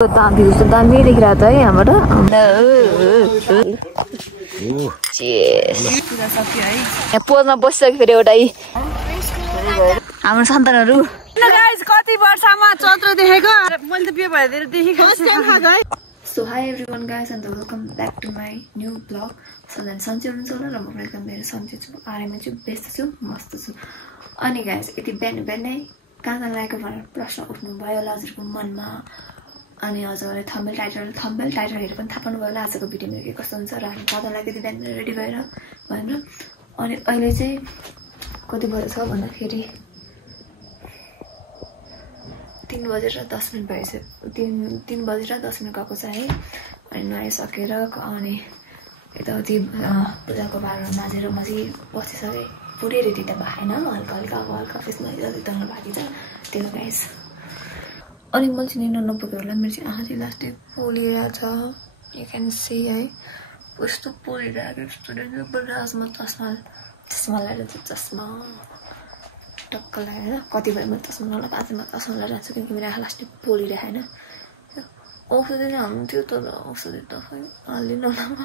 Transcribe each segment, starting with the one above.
View त दामी देखिरहेको त है यहाँबाट यहाँ पोजमा बसिसक्यो फेरि एउटा हाम्रो सन्तानहरू कति वर्षमा चन्द्र देखेको मैले त बिहे भएर देखेको so hi everyone guys and welcome back to my new blog. So झन् सन्चै हुनुहुन्छ होला र म एकदम मेरो सन्चै छु, आराममा छु, व्यस्त छु, मस्त छु। अनि गाइस यति बिहान बिहानै कहाँ कहाँ लागेको भनेर प्रश्न उठ्नु भयो होला हजुरको मनमा। अनि हजुरले थम्बनेल टाइटल हेरेर पनि थाहा पाउनु भयो होला आजको भिडियो मेरो के कस्तो हुन्छ र हामी कता लाग्यो बिहान रेडी भएर भनेर। अनि अहिले चाहिँ कति बजेछ भन्दाखेरि 3 बजेर 10 मिनट भएछ, 3 बजेर 10 मिनट गएको छ है। अनि नुहाइसकेर अनि यताउति पूजाको बारेमा माझेर म चाहिँ बसिसकेँ, पुरै रेडी त भएन, हल्का हल्का फेसमा जति तल्न बाँकी छ त्यो गाइस। अनि मैले चाहिँ निन्नु नपुगेर होला, मेरो चाहिँ आँखा चाहिँ लास्टै पोलिरहेको छ, यु क्यान सी है, कस्तो पोलिरहेको स्टुडेन्ट राजमा चस्मा लगाएर चाहिँ चस्मा टक्क लगाएर कति भयो म चस्मा नलाएको, आज म चस्मा लगाएर जान्छु किनकि मेरो आँखा लास्टै पोलिरहेको होइन। औषधि नै हाल्नु थियो तर औषधि त खै हालिदिनु होला,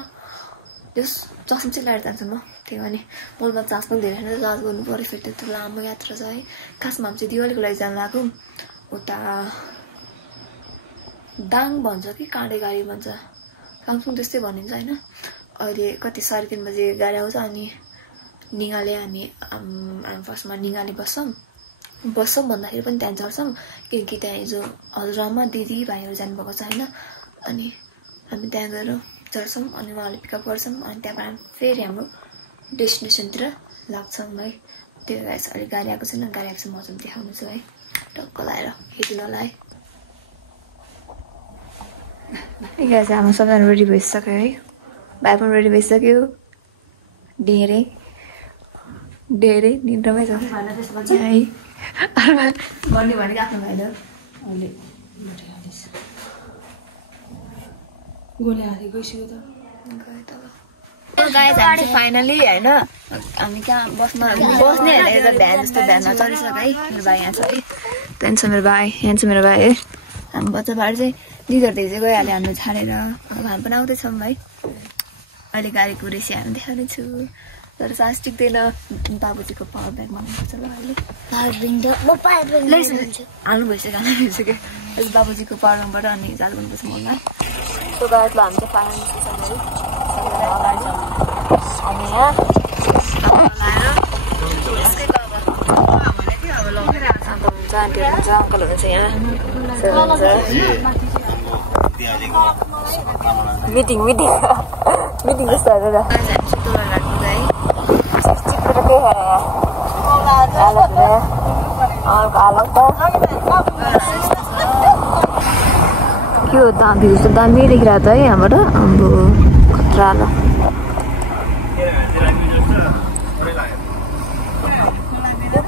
त्यस चस्मा चाहिँ लगाएर जान्छु म। त्यही भने मोलमा चार्ज पनि धेरै छैन, चार्ज गर्नु पऱ्यो, फेरि त्यत्रो लामो यात्रा छ है। खासमा हामी चाहिँ दिवालीको लागि जानु लाग्यो, उता दाङ भन्छ कि काँडे गाडी भन्छ, काङसुङ त्यस्तै भनिन्छ होइन। अहिले कति 3:30 बजे गाडी आउँछ। अनि निगाले हामी फर्स्टमा निगाले बस्छौँ भन्दाखेरि पनि त्यहाँ चढ्छौँ किनकि त्यहाँ हिजो हजुरआमा दिदी भाइहरू जानुभएको छ होइन। अनि हामी त्यहाँ गएर चढ्छौँ अनि उहाँले पिकअप गर्छौँ अनि त्यहाँबाट फेरि हाम्रो डेस्टिनेसनतिर लाग्छौँ है। त्यो गाइस अहिले गाडी आएको छैन, गाडी आएको छ म चाहिँ देखाउनु छु है, टक्क लगाएर हेरिदिनु होला है। गाइस हाम्रो सबैजना रेडी भइसक्यो है, भाइ पनि रेडी भइसक्यो, धेरै निन्द्रामै छ है। भन्ने भनेको आफ्नो भाइ अहिले गोले हाले गइसक्यो त गाइस हामी फाइनली होइन हामी कहाँ बस्ने होइन ध्यान जस्तो ध्यानमा चढिसक्यो है। मेरो भाइ यहाँ छ है, त्यहाँ छ मेरो भाइ, यहाँ छ मेरो भाइ है। हामी बच्चाबार चाहिँ दिदीहरू चाहिँ गइहाल्यो हामीले छाडेर, अब हामी पनि आउँदैछौँ है। अहिले गाडीको रेसी हामी देखाउने छु तर सास टिक्दैन, बाबुजीको पावर ब्याग माग्नुपर्छ ल अहिले हाल्नु भइसक्यो अहिले बाबुजीको पावर ब्यागबाट अनि जानु गर्नुपर्छ मलमा। त्यो गाडीलाई हामी चाहिँ फाइनल अनि यहाँ आन्टीहरू हुन्छ, अङ्कलहरू हुन्छ यहाँ मिटिङ जस्तो हेरेर के हो भ्यू त दामी देखिरहेको त है यहाँबाट, अब खतरा ल।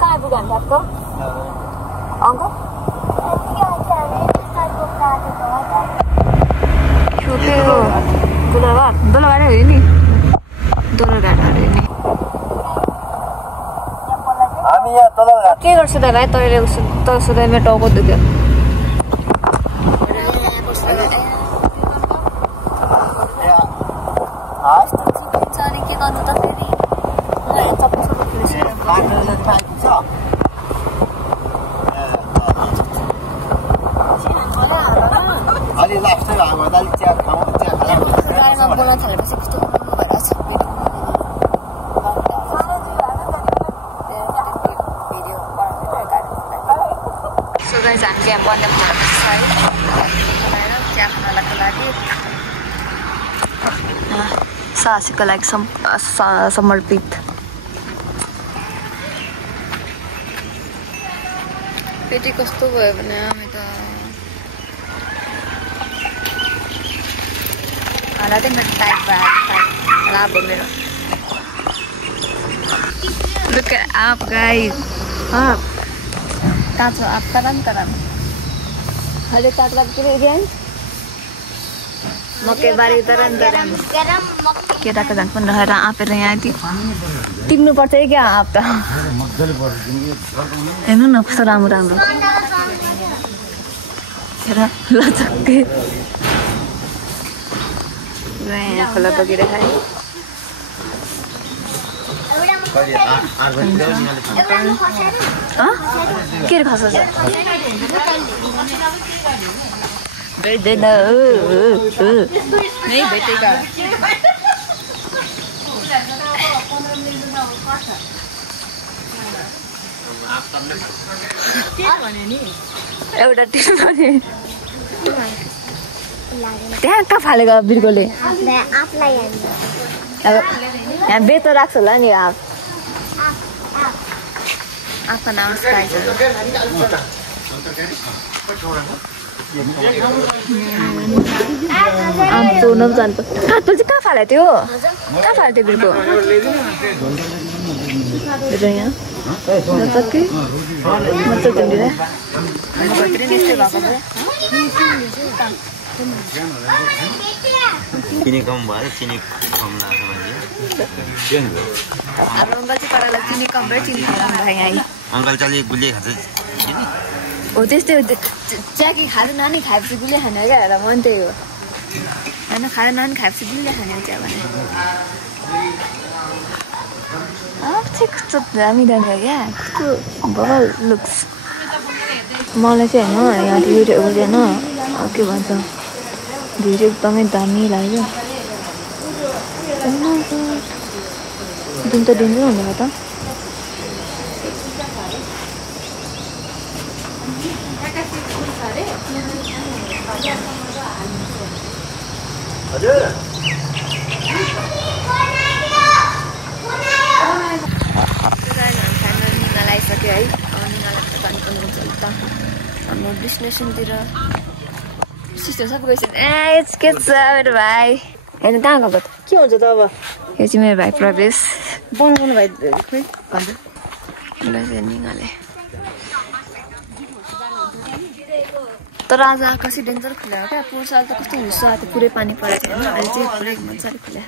कहाँ पुग्यो हामी ठ्याक्क अङ्कल दोलघाट हो नि, दोलघाट अरे नि के गर्छ त भाइ तैँले सोधाइमा टाउको दुख्यो। के गर्नु त फेरि बोल्न थालेपछि कस्तो भइरहेको छ। सो गाइस हामी चाहिँ बन्द खाना है, चिया खानाको लागि सासीको लागि समर्पित। पेटी कस्तो भयो भने हामी त हालत मेरो टाइट भयो, लाभ हो मेरो। Look at up guys, up काँचो आप तरम हले ताट लाग्छ again मकै बारी तरम केटाको झन् पनि रहेर आँपेर यहाँ टिप्नु पर्छ है क्या आप त हेर्नु न कस्तो राम्रो बसेर लचक्कै यहाँ खोला बगिरहेको है के अरे खस भेट्दैन नै भेटेका एउटा टिम भने त्यहाँ कहाँ फालेको बिर्कोले यहाँ बेतो राख्छ होला नि आफा नाम तोड्न पो जानु काठपल चाहिँ कहाँ फाल्यो त्यो कहाँ फाल्यो त्यो बिर्को यहाँ जति मजा तिमीले यस्तै भएको चिनी कम भयो चिनी कम लाग्छ हाम्रो अङ्कल चाहिँ पारालाई चिनी कम भयो चिनी खानु भयो यहाँ अङ्कल चाहिँ गुलियो खान्छ हो त्यस्तै हो च्याकी खाएर नानी खाएपछि गुलियो खाने हो क्या हेर मन त्यही हो होइन खाएर नानी खाएपछि गुलियो खाने हो चिया भने कस्तो दामी दामी हो क्या बबल लुक्स मलाई चाहिँ होइन यहाँ भिडियो होइन के भन्छ भिडियो एकदमै दामी लाग्यो दिन त दिँदै हुँदैन त लगाइसक्यो है हाम्रो डेस्टिनेसनतिर सिस्टर सब गइसक्यो के छ मेरो भाइ हेर्नु कहाँ गएको के हुन्छ त अब यो चाहिँ मेरो भाइ प्रवेश बनाउनु भाइ खोइ भन्दा निगाले तर आज आकाशै डेन्जर खुल्या हो क्या पोहोर साल त कस्तो हुस्सो आएको थियो पुरै पानी परेको थियो होइन अहिले चाहिँ पुरै मजाले खुल्या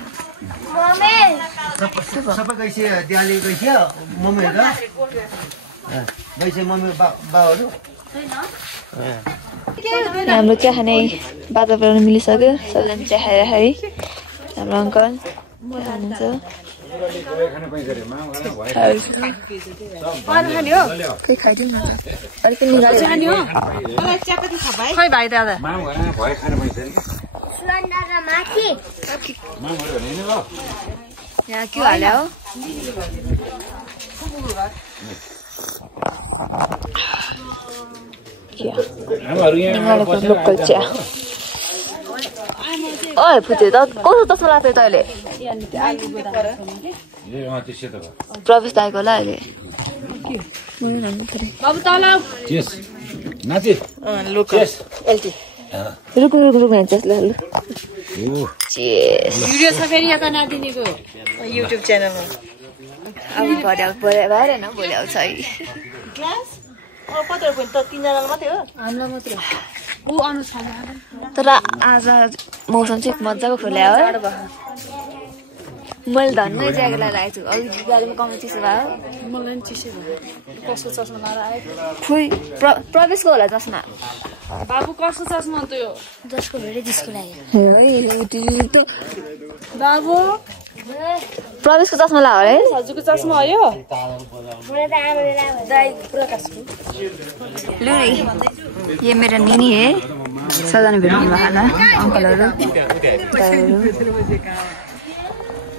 सबै गइसक्यो दिवाली गइसक्यो मम्मीहरू गइसक्यो मम्मी बाबाहरू हाम्रो चिया खाने वातावरण मिलिसक्यो सबैजना चिया खाएर है हाम्रो अङ्कल खानुहुन्छ खै खाइदिउँ न अलिक निकाल्यो खै भाइ दादा यहाँ के हाल्यो हो लोकल चिया ओइ फुटे त कस्तो तस्मा लाग्थ्यो त अहिले प्रवेश दाइको होला अहिले रुक भिडियो छ फेरि यता नातिनीको युट्युब च्यानलमा अब भरे भएन भोलि आउँछ है तर आज मौसम चाहिँ मजाको खुल्या हो मैले धन्नै ज्याकेटलाई लगाएको छु अघि गाडीमा कमै चिसो भयो मलाई पनि चिसो भयो कसको चस्मा लगाएर आएको खोइ प्रवेशको होला चस्मा बाबु कसको चस्मा त यो जसको भेटै त्यसको लागि बाबु प्रवेशको चस्मा लाग्यो है हजुरको चस्मा हो यो लु ये मेरो निनी है सबजना भेट्नु भएको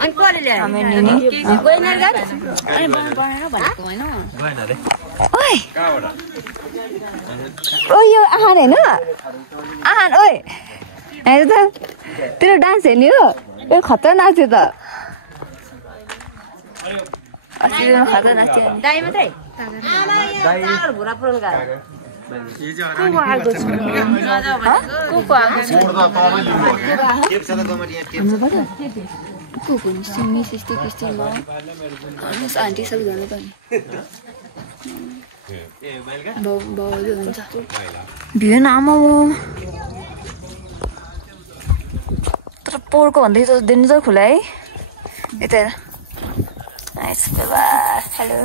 अङ्कलहरू हाम्रो निनी ओ यो आहान होइन आहान ओइ हेर त तेरो डान्स हेर्ने हो यो खतरनाक थियो त अस्ति खतरनाक थियो दाइ मात्रै आन्टी सब गर्नु पर्ने भिएन आमा तर पोहोरको भन्दै त डेन्जर खुला है यता nice hello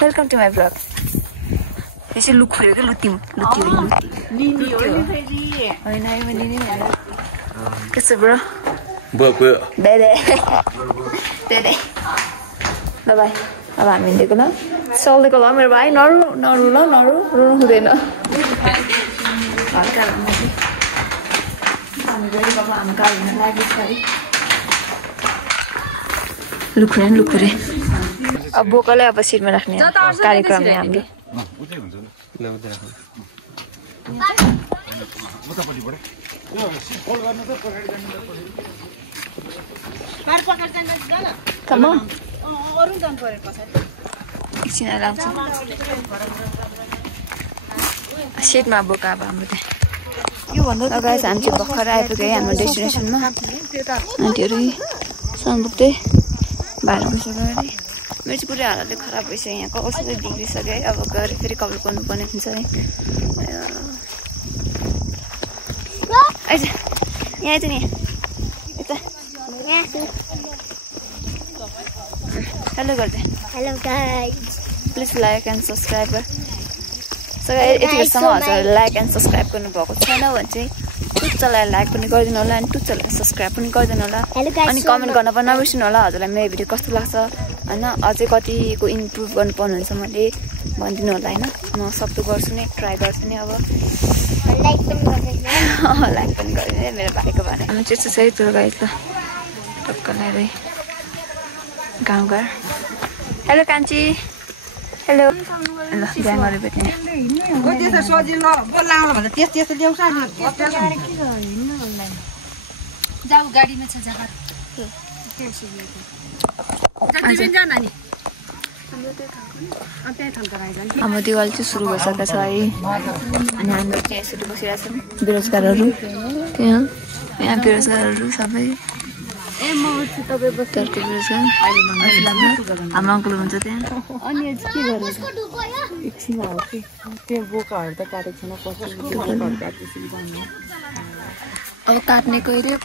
welcome to my blog यो चाहिँ लुक खुल्यो क्या लुत्ती निनी हो नि फेरि होइन यो निनी होइन कसो ब्रो बुवाको बेदे बेदे ल भाइ अब हामी हिँडेको ल चल्देको ल मेरो भाइ नरु नरु ल नरु रुनु हुँदैन हल्का हामी गएको अब हाम्रो गाडी हिँड्न लाग्यो गाडी लुखुरे लुखुरे अब बोकालाई अब सिटमा राख्ने कार्यक्रम हामीले एकछिन लाग्छ सिटमा बोका अब हाम्रो त्यहाँ गाइस हामी चाहिँ भर्खर आइपुग्यो है हाम्रो डेस्टिनेसनमा आन्टीहरू सँग पुग्दै 12 बजे गएर मेरो चाहिँ पुरै हालतले खराब भइसक्यो यहाँ कसरी बिग्रिसक्यो है अब गएर फेरि कभर गर्नुपर्ने हुन्छ है आइज यहाँ आइज नि यता हेलो गर्दै hello guys please like and subscribe so यतिखेरसम्म हजुर लाइक एन्ड सब्सक्राइब गर्नुभएको छैन भने चाहिँ टुच्चलाई लाइक पनि गरिदिनु होला अनि टुच्चलाई सब्सक्राइब पनि गरिदिनु होला अनि कमेन्ट गर्न पनि नबिर्सिनु होला हजुरलाई मेरो भिडियो कस्तो लाग्छ होइन अझै कतिको इम्प्रुभ गर्नु पाउनुहुन्छ मैले भनिदिनु होला होइन म सक्दो गर्छु नि ट्राई गर्छु नि अब लाइक पनि गर्दैन लाइक पनि गरिदिनु मेरो भाइको बारे हामी चाहिँ सही तुर गाइस ल टक्क लगाएर गाउँघर हेलो कान्छी हेलो ल बिहान गरेर भेट्ने त्यसो सजिलो बोलाउनु भन्दा त्यस्तो ल्याउँछ नि जाऊ गाडीमा छ जग्गा हाम्रो दिवाली चाहिँ सुरु भइसकेको छ है अनि हाम्रो चाहिँ यसरी बसिरहेको छौँ बेरोजगारहरू यहाँ बेरोजगारहरू सबै तर्को बेरोजगार हाम्रो अङ्कल हुन्छ त्यहाँ अनि के गरेर एकछिन हो कि त्यो बोकाहरू त काटेको छैन अब काट्ने कहिले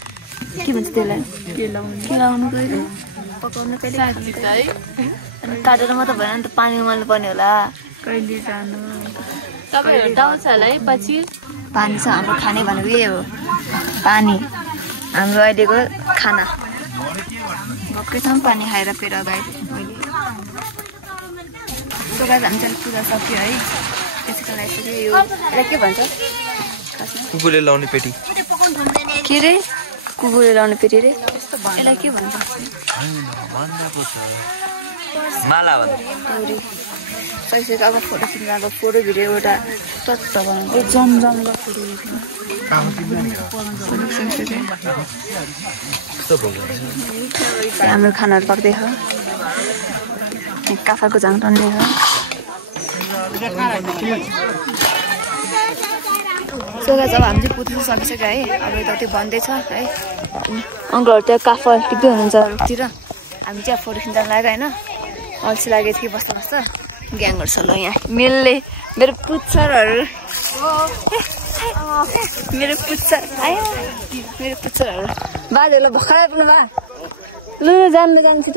के भन्छ त्यसलाई के लाउनु कहिले पकाउनु कहिले अनि काटेर मात्रै भएन नि त पानी उमाल्नु पर्ने होला कहिले जानु तपाईहरु डाउँछ होला है पछि पानी छ हाम्रो खाने भनेको यही हो पानी हाम्रो अहिलेको खाना भक्कै छौँ पानी खाएर फेरि अगाडि सो गाइस हामी चाहिँ पूजा सक्यो है त्यसैको लागि चाहिँ यो यसलाई के भन्छ कुकुरले लाउने पेटी के रे कुकुरले लाउने पेटी रे यसलाई के भन्छ माला भन्छ सकिसक्यो अब फोटो खिच्नु अब फोटो भिडियो एउटा टच्च बनाउनु जमजमको फोटो हाम्रो खानाहरू पाक्दै छ काफाको झाङ टन्ने छ सो गाइस अब हामी चाहिँ पुग्नु सकिसक्यो है अब यता त्यो बन्दैछ है अङ्कलहरू त्यहाँ काफा टिप्दै हुनुहुन्छ रुखतिर हामी चाहिँ फोटो खिच्न लाग्यो होइन अल्छी लागेको थियो बस्दा बस्दा ग्याङहरू छ ल यहाँ मेलले मेरो पुच्छरहरू मेरो पुच्छर आयो मेरो पुच्छरहरू बाजेहरूलाई भर्खर आइपुग्नु भा लु जानु जान्छु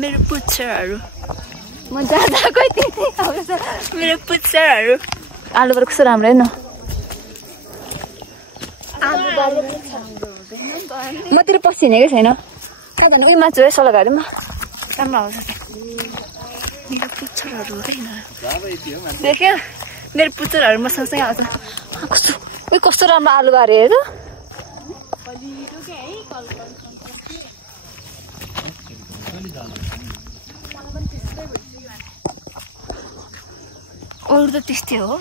मेरो पुच्छरहरू म जाँदा कोही मेरो पुच्छरहरू आलुबाट कस्तो राम्रो होइन मतिर पछि हिँडेकै छैन कहाँ जानु उयो माछु है सल्लाहमा राम्रो आउँछ मेरो पुच्छरहरू होइन देख्यो मेरो पुच्छरहरू म सँगसँगै आउँछ कस्तो उयो कस्तो राम्रो आलु बारे हेर अरू त त्यस्तै हो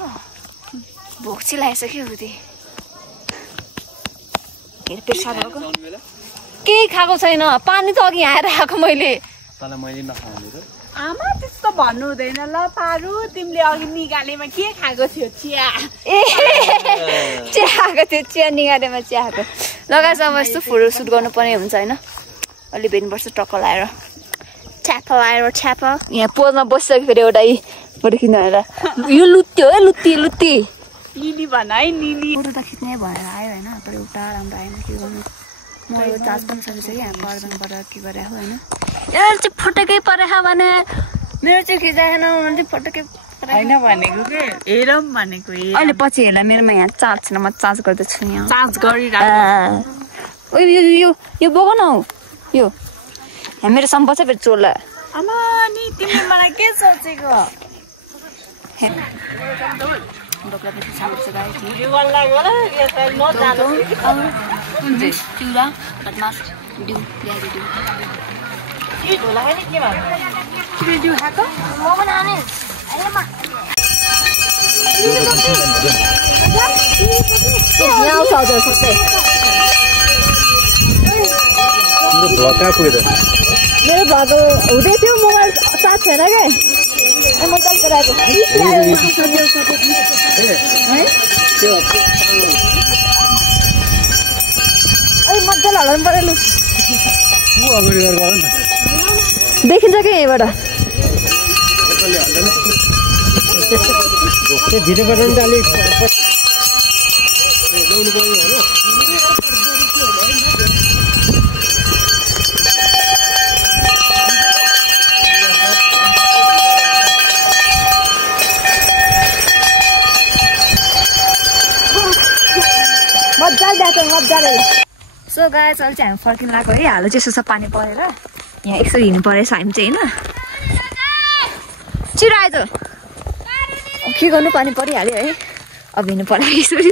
भोक चाहिँ लागिसक्यो उति केही खाएको छैन पानी त अघि आएर आएको मैले आमा त्यस्तो भन्नु हुँदैन ल पारु तिमीले अघि निगालेमा के खाएको थियो चिया ए चिया खाएको थियो चिया निगालेमा चिया खाएको लगाएर अब यस्तो फोटो सुट गर्नुपर्ने हुन्छ होइन अलि भेट्नुपर्छ टक्क लाएर छ्याप यहाँ पोजमा बसिसक्यो फेरि एउटा फोटो खिच्नु भनेर यो लुत्ती हो है लुत्ती लिली भन है लिली फोटो त खिच्ने भनेर आयो होइन तर एउटा राम्रो आएन के गर्नु म यो चार्ज पनि सकिसक्यो यहाँ कर्बनबाट के गरेको होइन एउटा चाहिँ फटकै परेको भने मेरो चाहिँ खिचाएन भने चाहिँ फटकै होइन भनेको के हेरौँ भनेको अहिले पछि हेर्ला मेरोमा यहाँ चार्ज छैन म चार्ज गर्दैछु यहाँ चार्ज गरिरहेको यो बोक न हौ यो मेरो सम्पर्क चाहिँ फेरि चोला आमा नि तिमीले मलाई के सोचेको चिउरा बदमास डिउ यहाँ आउँछ हजुर सबै मेरो भएको हुँदै थियो मोबाइल साथ छैन क्या म कल गराएको मजाले हलाउनु पऱ्यो लु देखिन्छ क्या यहीँबाट भिडियोबाट नि त अलिक सो गाइस अहिले चाहिँ हामी फर्किनु लाग्यो है हालो चाहिँ यसो पानी परेर यहाँ एकचोटि हिँड्नु परेछ हामी चाहिँ होइन छिटो आइज के गर्नु पानी परिहाल्यो है अब हिँड्नु पर्यो यसरी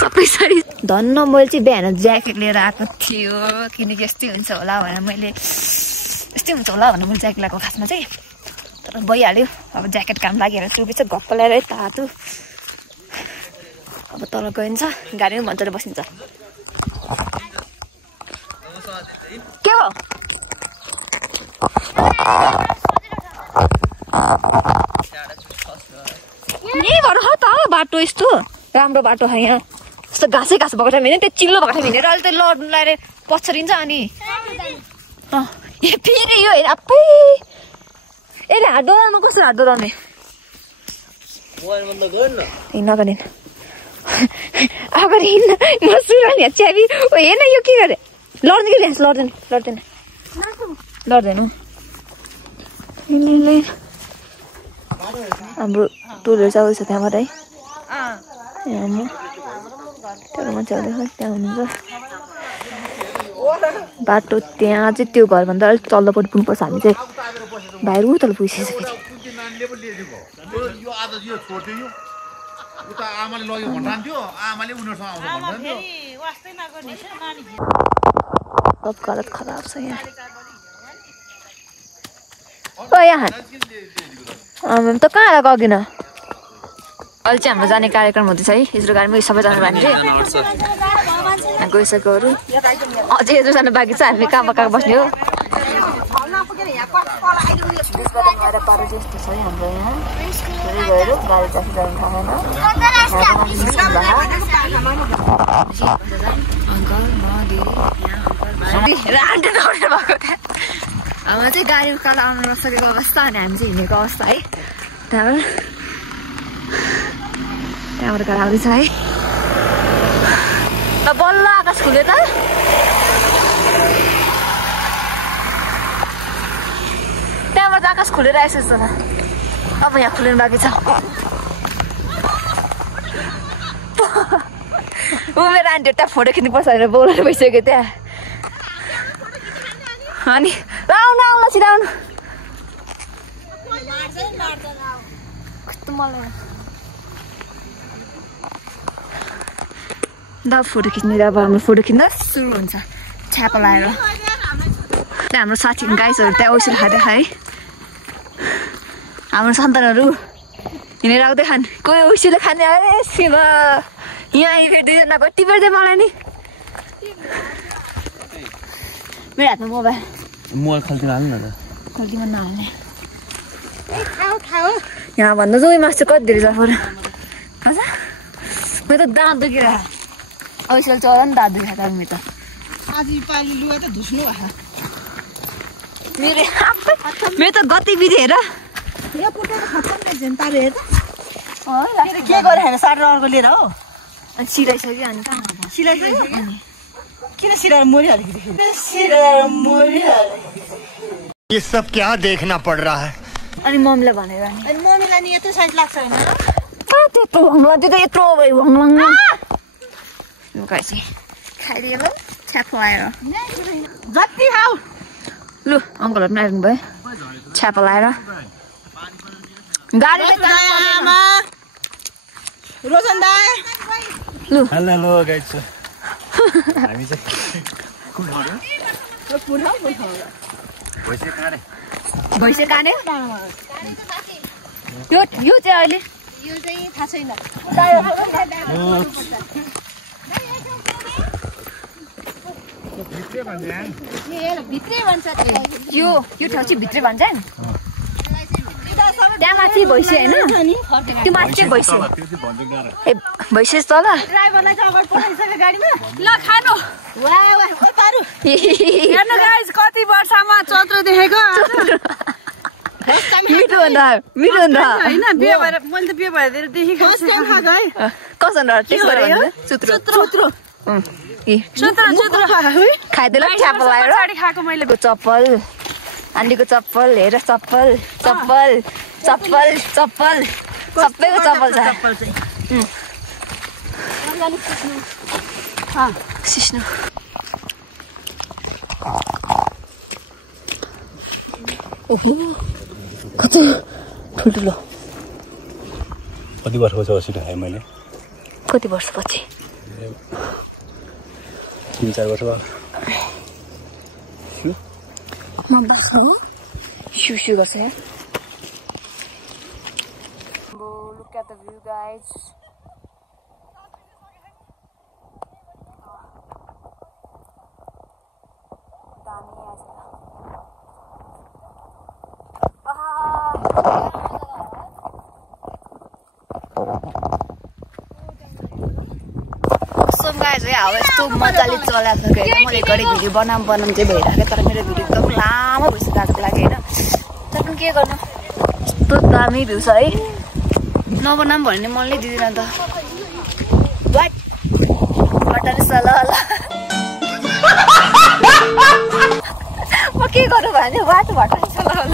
सबै सरी धन्न मैले चाहिँ बिहान ज्याकेट लिएर आएको थियो किनकि यस्तै हुन्छ होला भनेर मैले यस्तै हुन्छ होला भनेर मैले ज्याकेट लगाएको खासमा चाहिँ तर भइहाल्यो अब ज्याकेट काम लागिहाल्यो टुपी चाहिँ घप्प ल्याएर तातो अब तल गइन्छ गाडीमा मजाले बसिन्छ के हो यहीँबाट हो त बाटो यस्तो राम्रो बाटो छ यहाँ यस्तो घाँसै घाँस भएको ठाउँ त्यो चिल्लो भएको ठाउँ हिँडेर अहिले त लड्नु लगाएर पछरिन्छ अनि फेरि यो आफै यसले हात डोराउनु कस्तो हात डोराउने नगर्ने अगाडि हिँड्न म सुरु च्याबी हेर्न यो के गरे लड्ने कि ल्यास लड्दैन लड्दैन लड्दैन हाम्रो टुलहरू चाहिँ आउँछ त्यहाँबाट है त्यहाँ मान्छे आउँदैछ त्यहाँ हुनुहुन्छ बाटो त्यहाँ चाहिँ त्यो घरभन्दा अलिक तल्लोपट्टि पुग्नुपर्छ हामी चाहिँ बाहिर ऊ तल पुगिसकेछ फेरि सब हालत खराब छ यहाँ यहाँ त कहाँ आएको अघि न अहिले चाहिँ हाम्रो जाने कार्यक्रम हुँदैछ है यत्रो गाडीमा सबैजना हामीले गइसक्योहरू अझै यत्रोजना बाँकी छ हामीले कहाँ कहाँ बस्ने हो पारो जस्तो छ है हाम्रो यहाँ गएर गाडी चाहिँ जानु हाम्रो चाहिँ गाडी उकालो आउनु नसकेको अवस्था अनि हामी चाहिँ हिँडेको अवस्था है त्यहाँबाट गाडी आउँदैछ है त बल्ल आकाश खुल्यो त त्यहाँबाट आकाश खुलेर आइसकेको छ अब यहाँ खुल्नु बाँकी छ ऊ मेरो आन्टी त्यहाँ फोटो खिच्नुपर्छ भनेर बोलाएर भइसक्यो त्यहाँ अनि आउनु आउला छिटो आउनु दा फोटो खिच्ने अब हाम्रो फोटो खिच्दा सुरु हुन्छ छ्यापा लगाएर त्यहाँ हाम्रो साथी गाइसहरू त्यहाँ औषध खाँदै है हाम्रो सन्तानहरू हिँडेर आउँदै खाने कोही औषधले खाने अरे सिम यहाँ आइफेरि दुईजनाको टिपेर मलाई नि मेरो हातमा मोबाइल खल्ती हाल्नु न त खल्तीमा नहाल्ने यहाँ भन्दा चाहिँ मासु कति धेरै छ फोटो खान्छ मेरो त दाँत दुखिरहेको औषध चरा नि दाँत दुखिरहेको मेरो त आज पाली लुगा त धुस्नु मेरो त गतिविधि हेर यो पुट्टो त खत्तम रहेछ तारो हेर के गरे हैन साटेर अर्को लिएर हो अनि सिलाइसक्यो अनि सिलाइसक्यो किन सिलाएर मरिहाल्यो ये सब क्या देखना पड़ रहा है अनि मम्मीलाई भनेर नि अनि मम्मीलाई नि यत्रो साइज लाग्छ हैन त्यत्रो हङ्ला त्यो त यत्रो भयो हङ्ला लुकाइसी खाइदियो ल छ्याप लाएर जति खाऊ लु अङ्कलहरू पनि आइरहनु भयो छ्याप लाएर गाडीले आमा रोशन दाइ लु हेलो गाइस हामी चाहिँ भैँसे काने यो चाहिँ अहिले यो चाहिँ थाहा छैन भित्रै भन्छ यो ठाउँ चाहिँ भित्रै भन्छ त्यहाँ माथि भैँसे होइन त्यो माथि चाहिँ भैँसे ए भैँसे तल ड्राइभरलाई चाहिँ अगाडि पठाइसक्यो गाडीमा ल खानु वा वा ओ पारु हेर्नु गाइस कति वर्षमा चन्द्र देखेको मिठो भन्दा हैन बिहे भएर मैले त बिहे भएर देखेको फर्स्ट टाइम खाएको है कसरी टेस्ट गरेर चुत्रो खाइदिएर छ्याप लाएर खाएको मैले चप्पल आन्टीको चप्पल हेर चप्पल सबैको चप्पल छ सिस्नु कति ठुल्ठुलो कति वर्षपछि अस्ति खाएँ मैले कति वर्षपछि 3-4 वर्ष भयो म बाख्रा हो सिउ गर्छ यहाँ look at the view guys दामी आछ कसम गाइस है हावा यस्तो मजाले चलाएको छ हैन मैले घरि भिडियो बनाम चाहिँ भइरहेको तर मेरो भिडियो एकदम लामो भइसकेको लागि हैन तर पनि के गर्नु यस्तो दामी भ्यू छ है नबनाम भन्ने मनले दिदिन त वाटर सलल म के गर्नु भने वाटर सलल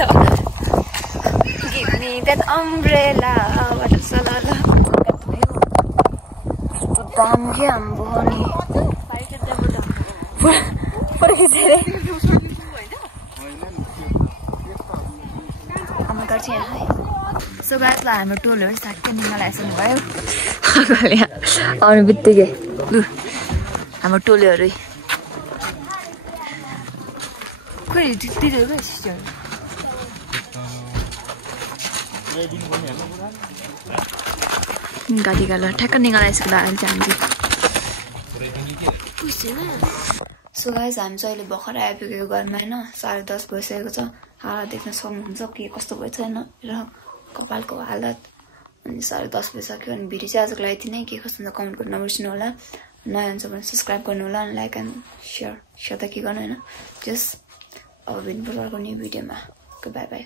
give me that umbrella water सलल दामी के हाम्रो नि हाम्रो घर चाहिँ यहाँ सो गाइसलाई हाम्रो टोलहरू साक्कै निकाल आइसक्नु भयो आउने बित्तिकै लु हाम्रो टोलीहरू खोइ दिदीहरू क्या सिस्टरहरू गाडी गाला ठ्याक्क निकाल आइसक्दा अहिले चाहिँ हामी सो गाइस हामी चाहिँ अहिले भर्खर आइपुगेको घरमा होइन 10:30 भइसकेको छ हालत देख्न सक्नुहुन्छ के कस्तो भएछ होइन र कपालको हालत अनि 10:30 भइसक्यो अनि भिडियो चाहिँ आजको लागि यति नै के कस्तो हुन्छ कमेन्ट गर्न नबिर्सनु होला नयाँ हुन्छ भने सब्सक्राइब गर्नु होला अनि लाइक एन्ड सेयर त के गर्नु होइन जस्ट अब भिन्नु अर्को न्यू भिडियोमा बाई बाई